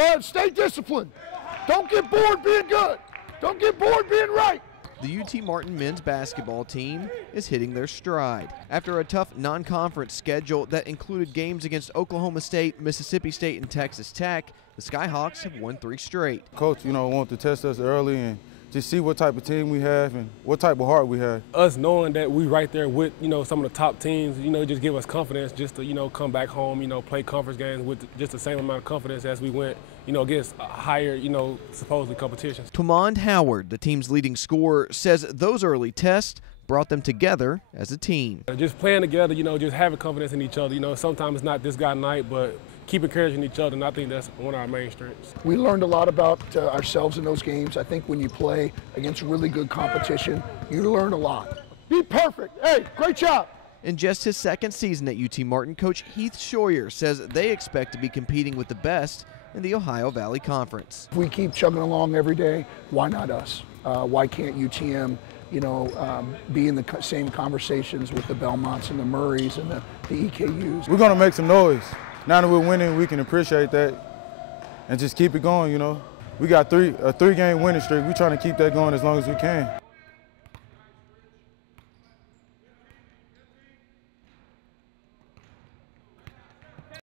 God, stay disciplined. Don't get bored being good. Don't get bored being right. The UT Martin men's basketball team is hitting their stride. After a tough non-conference schedule that included games against Oklahoma State, Mississippi State, and Texas Tech, the Skyhawks have won 3 straight. Coach, wanted to test us early and just see what type of team we have and what type of heart we have. Us knowing that we right there with, some of the top teams, just give us confidence just to, come back home, play conference games with just the same amount of confidence as we went, against higher, supposedly competitions. Twamond Howard, the team's leading scorer, says those early tests brought them together as a team. Just playing together, just having confidence in each other. Sometimes it's not this guy night, but keep encouraging each other, and I think that's one of our main strengths. We learned a lot about ourselves in those games. I think when you play against really good competition, you learn a lot. Be perfect. Hey, great job. In just his second season at UT Martin, Coach Heath Schroyer says they expect to be competing with the best in the Ohio Valley Conference. If we keep chugging along every day, why not us? Why can't UTM, be in the same conversations with the Belmonts and the Murrays and the EKUs? We're going to make some noise. Now that we're winning, we can appreciate that and just keep it going, We got a 3-game winning streak. We're trying to keep that going as long as we can.